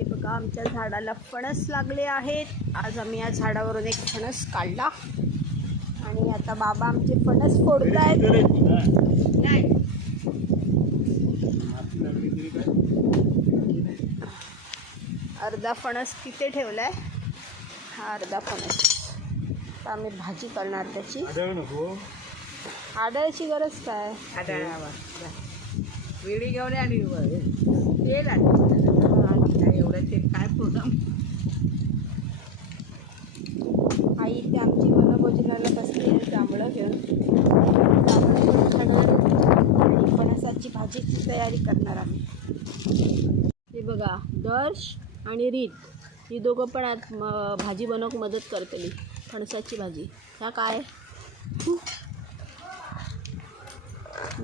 हे बघा आमच्या झाडाला फणस लागले आहेत. आज आम्ही या झाडावरून एक फणस काढला आणि आता बाबा आमचे फणस फोडतायत. अर्धा फणस तिथे ठेवलाय, हा अर्धा फणस. आता आम्ही भाजी करणार त्याची. आढळची गरज काय, वेळी घेऊन आणि तेल आणि एवढं तेल काय प्रोग्राम. आई ते आमची वनभोजनाला बसली आहे जांभळं घेऊन. जांभळं खाणार आणि फणसाची भाजीची तयारी करणार आम्ही. हे बघा दर्श आणि रीत ही दोघं पण आज भाजी बनवूक मदत करतली. फणसाची भाजी ह्या काय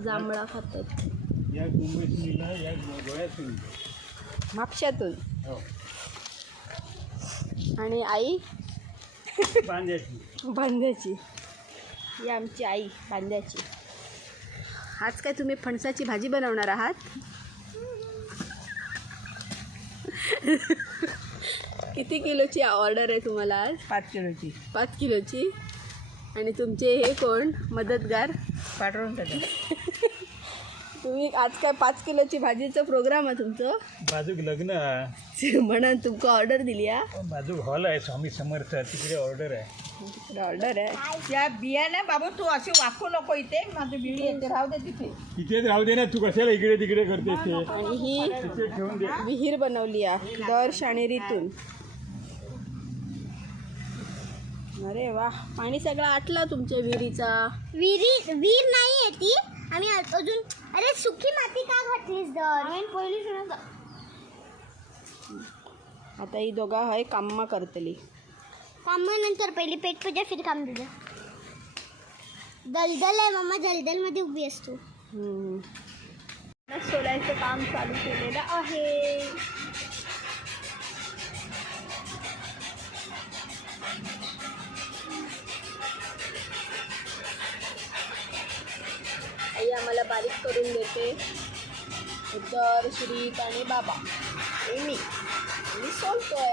जांभळा खातात म्हापशातून. आणि आई बांद्याची, ही आमची आई बांद्याची. आज काय तुम्ही फणसाची भाजी बनवणार आहात? किती किलोची ऑर्डर आहे तुम्हाला आज? 5 किलोची. 5 किलोची. आणि तुमचे हे कोण मदतगार? पाठवून टाका. तुम्ही आज काय 5 किलोची भाजीचं प्रोग्राम आहे तुमचं? बाजूक लग्न म्हणून तुमका ऑर्डर दिली आहे. बाजूक हॉल आहे स्वामी समर्थ, तिकडे ऑर्डर आहे. तिकडे ऑर्डर आहे. त्या बिया ना बाबू तू अशी वाकू नको इथे. माझं बिळी येते, राहू दे तिथे. तिथेच राहू दे ना, तू कशाला इकडे तिकडे करतेस ते. आणि ही तिथे ठेवून दे. विहीर बनवली आहे दर्श आणि रीतून. अरे वा, पाणी सगळं आटलं तुमच्या विहिरीचा. विहीर नाही आहे ती. आम्ही अजून अरे सुकी माती का घातलीस दर पहिली. आता ही दोघा हय काममा करतली. कामानंतर पहिली पेट पूजा फिर काम तुझं. दलदल आहे मम्मा, दलदलमध्ये उभी असतो. सोलायचं काम चालू केलेलं आहे. आई आम्हाला बारीक करून देते. दर श्रीत आणि बाबा आणि मी सोलतोय.